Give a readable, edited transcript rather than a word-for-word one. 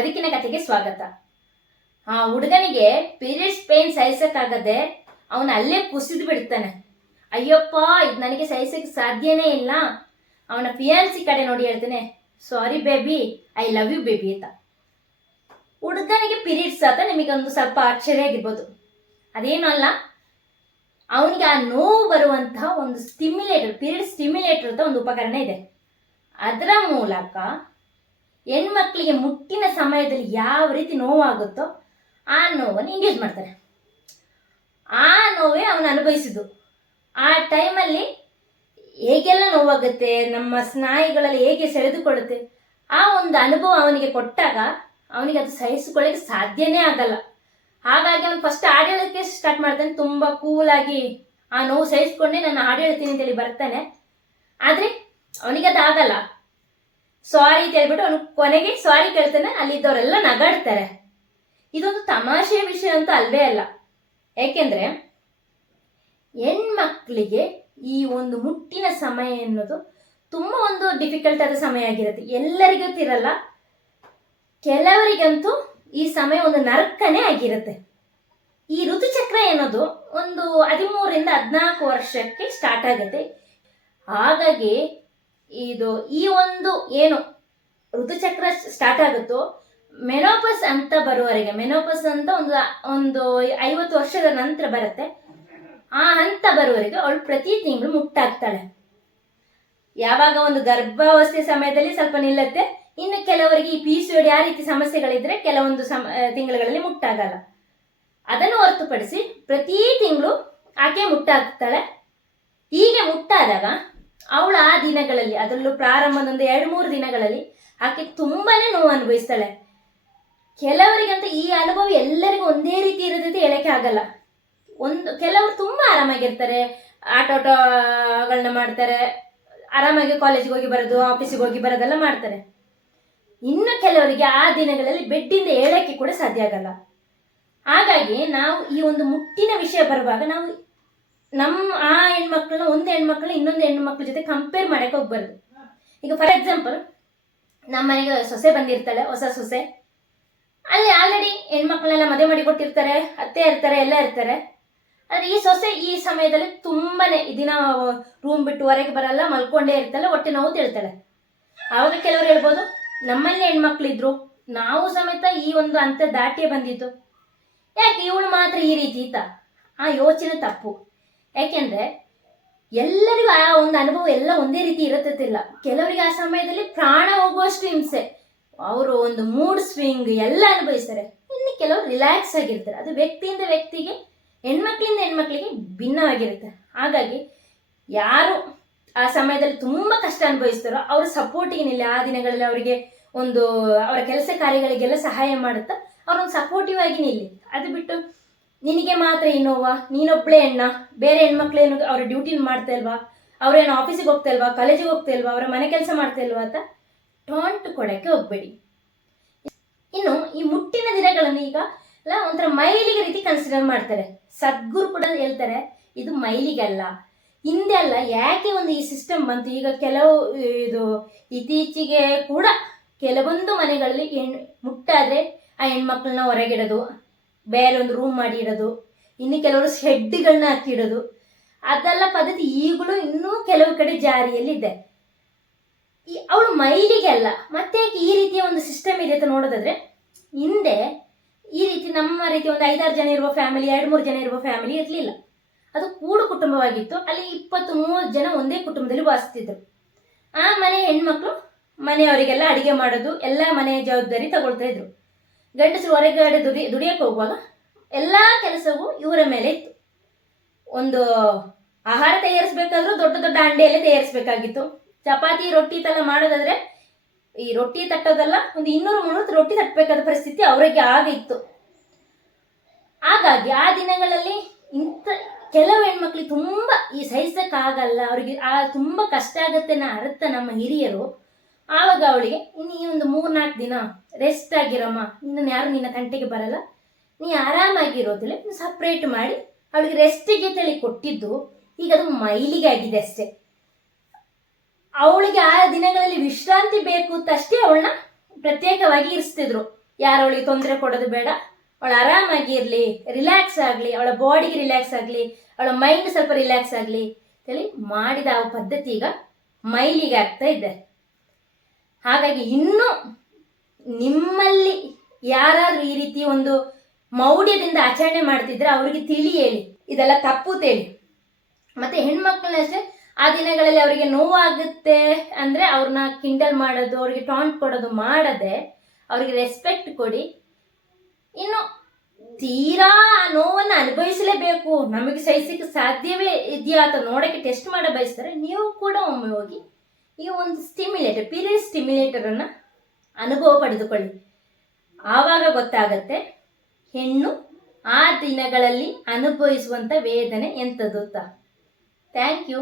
ಬದುಕಿನ ಕಥೆಗೆ ಸ್ವಾಗತ. ಆ ಹುಡುಗನಿಗೆ ಪೀರಿಯಡ್ಸ್ ಪೇನ್ ಸಹಿಸಕ್ಕಾಗದೆ ಅವನು ಅಲ್ಲೇ ಕುಸಿದು ಬಿಡ್ತಾನೆ. ಅಯ್ಯಪ್ಪ, ಇದು ನನಗೆ ಸಹಿಸಕ್ಕೆ ಸಾಧ್ಯನೇ ಇಲ್ಲ. ಅವನ ಫಿಯಾನ್ಸಿ ಕಡೆ ನೋಡಿ ಹೇಳ್ತಾನೆ, sorry baby, I love you baby ಅಂತ. ಹುಡುಗನಿಗೆ ಪೀರಿಯಡ್ಸ್ ಅಂತ ನಿಮಗೊಂದು ಸ್ವಲ್ಪ ಆಶ್ಚರ್ಯ ಆಗಿರ್ಬೋದು. ಅದೇನು ಅಲ್ಲ, ಅವನಿಗೆ ಆ ನೋವು ಬರುವಂತಹ ಒಂದು ಸ್ಟಿಮ್ಯುಲೇಟರ್, ಪೀರಿಯಡ್ ಸ್ಟಿಮ್ಯುಲೇಟರ್ ಅಂತ ಒಂದು ಉಪಕರಣ ಇದೆ. ಅದರ ಮೂಲಕ ಹೆಣ್ಮಕ್ಳಿಗೆ ಮುಟ್ಟಿನ ಸಮಯದಲ್ಲಿ ಯಾವ ರೀತಿ ನೋವಾಗುತ್ತೋ ಆ ನೋವನ್ನು ಎಂಗೇಜ್ ಮಾಡ್ತಾರೆ. ಆ ನೋವೇ ಅವನು ಅನುಭವಿಸಿದ್ದು. ಆ ಟೈಮಲ್ಲಿ ಹೇಗೆಲ್ಲ ನೋವಾಗುತ್ತೆ, ನಮ್ಮ ಸ್ನಾಯುಗಳಲ್ಲಿ ಹೇಗೆ ಸೆಳೆದುಕೊಳ್ಳುತ್ತೆ, ಆ ಒಂದು ಅನುಭವ ಅವನಿಗೆ ಕೊಟ್ಟಾಗ ಅವನಿಗೆ ಅದು ಸಹಿಸಿಕೊಳ್ಳಿಕ್ಕೆ ಸಾಧ್ಯನೇ ಆಗಲ್ಲ. ಹಾಗಾಗಿ ಅವನು ಫಸ್ಟ್ ಹಾಡು ಹೇಳೋಕ್ಕೆ ಸ್ಟಾರ್ಟ್ ಮಾಡ್ತಾನೆ. ತುಂಬ ಕೂಲಾಗಿ ಆ ನೋವು ಸಹಿಸ್ಕೊಂಡೆ ನಾನು ಹಾಡು ಹೇಳ್ತೀನಿ ಅಂತೇಳಿ ಬರ್ತಾನೆ. ಆದರೆ ಅವನಿಗೆ ಅದು ಆಗಲ್ಲ. ಸಾರಿ ಅಂತ ಹೇಳ್ಬಿಟ್ಟು ಅವನು ಕೊನೆಗೆ ಸಾರಿ ಕೇಳ್ತಾನೆ. ಅಲ್ಲಿದ್ದವರೆಲ್ಲ ನಗಾಡ್ತಾರೆ. ಇದೊಂದು ತಮಾಷೆಯ ವಿಷಯ ಅಂತ ಅಲ್ವೇ ಅಲ್ಲ. ಯಾಕೆಂದ್ರೆ ಹೆಣ್ಮಕ್ಳಿಗೆ ಈ ಒಂದು ಮುಟ್ಟಿನ ಸಮಯ ಎನ್ನುವುದು ತುಂಬ ಒಂದು ಡಿಫಿಕಲ್ಟ್ ಆದ ಸಮಯ ಆಗಿರುತ್ತೆ. ಎಲ್ಲರಿಗೂ ಇರಲ್ಲ, ಕೆಲವರಿಗಂತೂ ಈ ಸಮಯ ಒಂದು ನರಕನೇ ಆಗಿರುತ್ತೆ. ಈ ಋತುಚಕ್ರ ಅನ್ನೋದು ಒಂದು 13ರಿಂದ 14 ವರ್ಷಕ್ಕೆ ಸ್ಟಾರ್ಟ್ ಆಗುತ್ತೆ. ಹಾಗಾಗಿ ಈ ಒಂದು ಏನು ಋತುಚಕ್ರ ಸ್ಟಾರ್ಟ್ ಆಗುತ್ತೋ ಮೆನೋಪಸ್ ಅಂತ ಬರುವವರೆಗೆ, ಮೆನೋಪಸ್ ಅಂತ ಒಂದು 50 ವರ್ಷದ ನಂತರ ಬರುತ್ತೆ. ಆ ಹಂತ ಬರುವವರೆಗೆ ಅವಳು ಪ್ರತಿ ತಿಂಗಳು ಮುಟ್ಟಾಗ್ತಾಳೆ. ಯಾವಾಗ ಒಂದು ಗರ್ಭಾವಸ್ಥೆ ಸಮಯದಲ್ಲಿ ಸ್ವಲ್ಪ ನಿಲ್ಲತ್ತೆ. ಇನ್ನು ಕೆಲವರಿಗೆ ಈ PCOD ಆ ರೀತಿ ಸಮಸ್ಯೆಗಳಿದ್ರೆ ಕೆಲವೊಂದು ತಿಂಗಳುಗಳಲ್ಲಿ ಮುಟ್ಟಾಗಲ್ಲ. ಅದನ್ನು ಹೊರತುಪಡಿಸಿ ಪ್ರತಿ ತಿಂಗಳು ಆಕೆ ಮುಟ್ಟಾಗ್ತಾಳೆ. ಹೀಗೆ ಮುಟ್ಟಾದಾಗ ಅವಳು ಆ ದಿನಗಳಲ್ಲಿ, ಅದರಲ್ಲೂ ಪ್ರಾರಂಭದ ಒಂದು 2-3 ದಿನಗಳಲ್ಲಿ ಆಕೆ ತುಂಬಾನೇ ನೋವು ಅನುಭವಿಸ್ತಾಳೆ. ಕೆಲವರಿಗಂತೂ ಈ ಅನುಭವ ಎಲ್ಲರಿಗೂ ಒಂದೇ ರೀತಿ ಇರೋದಂತ ಹೇಳಕ್ಕೆ ಆಗಲ್ಲ. ಕೆಲವರು ತುಂಬಾ ಆರಾಮಾಗಿರ್ತಾರೆ, ಆಟೋಟಗಳನ್ನ ಮಾಡ್ತಾರೆ, ಆರಾಮಾಗಿ ಕಾಲೇಜಿಗೆ ಹೋಗಿ ಬರೋದು, ಆಫೀಸಿಗೆ ಹೋಗಿ ಬರೋದೆಲ್ಲ ಮಾಡ್ತಾರೆ. ಇನ್ನು ಕೆಲವರಿಗೆ ಆ ದಿನಗಳಲ್ಲಿ ಬೆಡ್ಡಿಂದ ಏಳಕ್ಕೆ ಕೂಡ ಸಾಧ್ಯ ಆಗಲ್ಲ. ಹಾಗಾಗಿ ನಾವು ಈ ಒಂದು ಮುಟ್ಟಿನ ವಿಷಯ ಬರುವಾಗ ನಾವು ಆ ಹೆಣ್ಮಕ್ಳನ್ನ ಒಂದು ಹೆಣ್ಮಕ್ಳನ್ನ ಇನ್ನೊಂದು ಹೆಣ್ಮಕ್ಳ ಜೊತೆ ಕಂಪೇರ್ ಮಾಡಕ್ಕೆ ಹೋಗ್ಬಾರ್ದು. ಈಗ ಫಾರ್ ಎಕ್ಸಾಂಪಲ್, ನಮ್ಮ ಮನೆಗೆ ಸೊಸೆ ಬಂದಿರ್ತಾಳೆ, ಹೊಸ ಸೊಸೆ. ಅಲ್ಲಿ ಆಲ್ರೆಡಿ ಹೆಣ್ಮಕ್ಳನ್ನೆಲ್ಲ ಮದುವೆ ಮಾಡಿ ಕೊಟ್ಟಿರ್ತಾರೆ, ಅತ್ತೆ ಇರ್ತಾರೆ, ಎಲ್ಲ ಇರ್ತಾರೆ. ಆದರೆ ಈ ಸೊಸೆ ಈ ಸಮಯದಲ್ಲಿ ತುಂಬಾನೇ ದಿನ ರೂಮ್ ಬಿಟ್ಟು ಹೊರಗೆ ಬರಲ್ಲ, ಮಲ್ಕೊಂಡೇ ಇರ್ತಾಳೆ, ಹೊಟ್ಟೆ ನೋವು ತಿಳ್ತಾಳೆ. ಆವಾಗ ಕೆಲವರು ಹೇಳ್ಬೋದು, ನಮ್ಮಲ್ಲಿ ಹೆಣ್ಮಕ್ಳಿದ್ರು, ನಾವು ಸಮೇತ ಈ ಒಂದು ಹಂತ ದಾಟಿಯೇ ಬಂದಿತ್ತು, ಯಾಕೆ ಇವಳು ಮಾತ್ರ ಈ ರೀತಿ ಇತ್ತ? ಆ ಯೋಚನೆ ತಪ್ಪು. ಯಾಕೆಂದ್ರೆ ಎಲ್ಲರಿಗೂ ಆ ಒಂದು ಅನುಭವ ಎಲ್ಲ ಒಂದೇ ರೀತಿ ಇರತ್ತಿಲ್ಲ. ಕೆಲವರಿಗೆ ಆ ಸಮಯದಲ್ಲಿ ಪ್ರಾಣ ಹೋಗುವಷ್ಟು ಹಿಂಸೆ, ಅವರು ಒಂದು ಮೂಡ್ ಸ್ವಿಂಗ್ ಎಲ್ಲ ಅನುಭವಿಸ್ತಾರೆ. ಇನ್ನು ಕೆಲವರು ರಿಲ್ಯಾಕ್ಸ್ ಆಗಿರ್ತಾರೆ. ಅದು ವ್ಯಕ್ತಿಯಿಂದ ವ್ಯಕ್ತಿಗೆ, ಹೆಣ್ಮಕ್ಳಿಂದ ಹೆಣ್ಮಕ್ಳಿಗೆ ಭಿನ್ನವಾಗಿರುತ್ತೆ. ಹಾಗಾಗಿ ಯಾರು ಆ ಸಮಯದಲ್ಲಿ ತುಂಬ ಕಷ್ಟ ಅನುಭವಿಸ್ತಾರೋ ಅವರು ಸಪೋರ್ಟಿಗೆ ನಿಲ್ಲಿ. ಆ ದಿನಗಳಲ್ಲಿ ಅವರಿಗೆ ಒಂದು ಅವರ ಕೆಲಸ ಕಾರ್ಯಗಳಿಗೆಲ್ಲ ಸಹಾಯ ಮಾಡುತ್ತಾ ಅವ್ರೊಂದು ಸಪೋರ್ಟಿವ್ ಆಗಿ ನಿಲ್ಲಿ. ಅದು ಬಿಟ್ಟು ನಿನಗೆ ಮಾತ್ರ ಈ ನೋವಾ, ನೀನೊಬ್ಳೆ ಹೆಣ್ಣ, ಬೇರೆ ಹೆಣ್ಮಕ್ಳೇನು ಅವ್ರ ಡ್ಯೂಟಿನ ಮಾಡ್ತಾ ಇಲ್ವಾ, ಅವ್ರೇನು ಆಫೀಸಿಗೆ ಹೋಗ್ತಾ ಇಲ್ವಾ, ಕಾಲೇಜಿಗೆ ಹೋಗ್ತಾ ಇಲ್ವಾ, ಅವರ ಮನೆ ಕೆಲಸ ಮಾಡ್ತಾ ಇಲ್ವಾ ಅಂತ ಟಾಂಟ್ ಕೊಡಕ್ಕೆ ಹೋಗ್ಬೇಡಿ. ಇನ್ನು ಈ ಮುಟ್ಟಿನ ದಿನಗಳನ್ನು ಈಗ ಒಂಥರ ಮೈಲಿಗೆ ರೀತಿ ಕನ್ಸಿಡರ್ ಮಾಡ್ತಾರೆ. ಸದ್ಗುರು ಕೂಡ ಹೇಳ್ತಾರೆ, ಇದು ಮೈಲಿಗಲ್ಲ, ಹಿಂದೆ ಅಲ್ಲ. ಯಾಕೆ ಒಂದು ಈ ಸಿಸ್ಟಮ್ ಬಂತು? ಈಗ ಇತ್ತೀಚೆಗೆ ಕೂಡ ಕೆಲವೊಂದು ಮನೆಗಳಲ್ಲಿ ಮುಟ್ಟಾದ್ರೆ ಆ ಹೆಣ್ಮಕ್ಳನ್ನ ಹೊರಗಿಡೋದು, ಬೇರೆ ಒಂದು ರೂಮ್ ಮಾಡಿ ಇಡೋದು, ಇನ್ನು ಕೆಲವರು ಶೆಡ್ಗಳನ್ನ ಹಾಕಿಡೋದು, ಅದೆಲ್ಲ ಪದ್ಧತಿ ಈಗಲೂ ಇನ್ನೂ ಕೆಲವು ಕಡೆ ಜಾರಿಯಲ್ಲಿ ಇದೆ. ಅವಳು ಮೈಲಿಗೆ ಅಲ್ಲ. ಮತ್ತೆ ಈ ರೀತಿಯ ಒಂದು ಸಿಸ್ಟಮ್ ಇದೆ ಅಂತ ನೋಡೋದಾದ್ರೆ, ಹಿಂದೆ ಈ ರೀತಿ ನಮ್ಮ ರೀತಿ ಒಂದು 5-6 ಜನ ಇರುವ ಫ್ಯಾಮಿಲಿ, 2-3 ಜನ ಇರುವ ಫ್ಯಾಮಿಲಿ ಇರಲಿಲ್ಲ. ಅದು ಕೂಡು ಕುಟುಂಬವಾಗಿತ್ತು. ಅಲ್ಲಿ 20-30 ಜನ ಒಂದೇ ಕುಟುಂಬದಲ್ಲಿ ವಾಸಿಸ್ತಿದ್ರು. ಆ ಮನೆ ಹೆಣ್ಮಕ್ಳು ಮನೆಯವರಿಗೆಲ್ಲ ಅಡಿಗೆ ಮಾಡೋದು, ಎಲ್ಲ ಮನೆಯ ಜವಾಬ್ದಾರಿ ತಗೊಳ್ತಾ ಇದ್ರು. ಗಂಡಸರು ಹೊರಗಡೆ ದುಡಿಯಕ್ಕೆ ಹೋಗುವಾಗ ಎಲ್ಲ ಕೆಲಸವೂ ಇವರ ಮೇಲೆ ಇತ್ತು. ಒಂದು ಆಹಾರ ತಯಾರಿಸ್ಬೇಕಾದ್ರೂ ದೊಡ್ಡ ದೊಡ್ಡ ಅಂಡೆಯಲ್ಲೇ ತಯಾರಿಸ್ಬೇಕಾಗಿತ್ತು. ಚಪಾತಿ ರೊಟ್ಟಿ ತಲ್ಲ ಮಾಡೋದಾದ್ರೆ ಈ ರೊಟ್ಟಿ ತಟ್ಟೋದಲ್ಲ, ಒಂದು 200-300 ರೊಟ್ಟಿ ತಟ್ಟಬೇಕಾದ ಪರಿಸ್ಥಿತಿ ಅವರಿಗೆ ಆಗಿತ್ತು. ಹಾಗಾಗಿ ಆ ದಿನಗಳಲ್ಲಿ ಕೆಲವು ಹೆಣ್ಮಕ್ಳಿಗೆ ತುಂಬ ಈ ಸಹಿಸಕ್ಕಾಗಲ್ಲ, ಅವ್ರಿಗೆ ತುಂಬ ಕಷ್ಟ ಆಗತ್ತೆ ಅರ್ಥ ನಮ್ಮ ಹಿರಿಯರು. ಆವಾಗ ಅವಳಿಗೆ ಇನ್ನು ಈ ಒಂದು 3-4 ದಿನ ರೆಸ್ಟ್ ಆಗಿರಮ್ಮ, ಇನ್ನು ಯಾರು ನಿನ್ನ ತಂಟೆಗೆ ಬರಲ್ಲ, ನೀ ಆರಾಮಾಗಿರೋದಿಲ್ಲ, ಸಪ್ರೇಟ್ ಮಾಡಿ ಅವಳಿಗೆ ರೆಸ್ಟಿಗೆ ತಳಿ ಕೊಟ್ಟಿದ್ದು. ಈಗ ಅದು ಮೈಲಿಗೆ ಆಗಿದೆ ಅಷ್ಟೇ. ಅವಳಿಗೆ ಆ ದಿನಗಳಲ್ಲಿ ವಿಶ್ರಾಂತಿ ಬೇಕು ಅಂತಷ್ಟೇ ಅವಳನ್ನ ಪ್ರತ್ಯೇಕವಾಗಿ ಇರಿಸ್ತಿದ್ರು. ಯಾರು ಅವಳಿಗೆ ತೊಂದರೆ ಕೊಡೋದು ಬೇಡ, ಅವಳು ಆರಾಮಾಗಿ ಇರಲಿ, ರಿಲ್ಯಾಕ್ಸ್ ಆಗಲಿ, ಅವಳ ಬಾಡಿಗೆ ರಿಲ್ಯಾಕ್ಸ್ ಆಗಲಿ, ಅವಳ ಮೈಂಡ್ ಸ್ವಲ್ಪ ರಿಲ್ಯಾಕ್ಸ್ ಆಗಲಿ ಹೇಳಿ ಮಾಡಿದ ಆ ಪದ್ಧತಿ ಈಗ ಮೈಲಿಗೆ ಆಗ್ತಾ ಇದೆ. ಹಾಗಾಗಿ ಇನ್ನು ನಿಮ್ಮಲ್ಲಿ ಯಾರಾದ್ರೂ ಈ ರೀತಿ ಒಂದು ಮೌಢ್ಯದಿಂದ ಆಚರಣೆ ಮಾಡ್ತಿದ್ರೆ ಅವ್ರಿಗೆ ತಿಳಿ ಹೇಳಿ, ಇದೆಲ್ಲ ತಪ್ಪು ತೇಳಿ. ಮತ್ತೆ ಹೆಣ್ಮಕ್ಳನ್ನಷ್ಟೇ ಆ ದಿನಗಳಲ್ಲಿ ಅವರಿಗೆ ನೋವಾಗುತ್ತೆ ಅಂದ್ರೆ ಅವ್ರನ್ನ ಕಿಂಡಲ್ ಮಾಡೋದು, ಅವ್ರಿಗೆ ಟಾಂಟ್ ಕೊಡೋದು ಮಾಡದೆ ಅವ್ರಿಗೆ ರೆಸ್ಪೆಕ್ಟ್ ಕೊಡಿ. ಇನ್ನು ತೀರಾ ಆ ನೋವನ್ನು ಅನುಭವಿಸಲೇಬೇಕು, ನಮಗೆ ಸಹಿಸಲಿಕ್ಕೆ ಸಾಧ್ಯವೇ ಇದೆಯಾ ಅಂತ ನೋಡೋಕ್ಕೆ ಟೆಸ್ಟ್ ಮಾಡ ಬಯಸ್ತಾರೆ, ನೀವು ಕೂಡ ಒಮ್ಮೆ ಹೋಗಿ ಈ ಒಂದು ಪೀರಿಯಡ್ ಸ್ಟಿಮ್ಯುಲೇಟರನ್ನು ಅನುಭವ ಪಡೆದುಕೊಳ್ಳಿ. ಆವಾಗ ಗೊತ್ತಾಗತ್ತೆ ಹೆಣ್ಣು ಆ ದಿನಗಳಲ್ಲಿ ಅನುಭವಿಸುವಂಥ ವೇದನೆ ಎಂಥದ್ದು ಅಂತ. Thank you.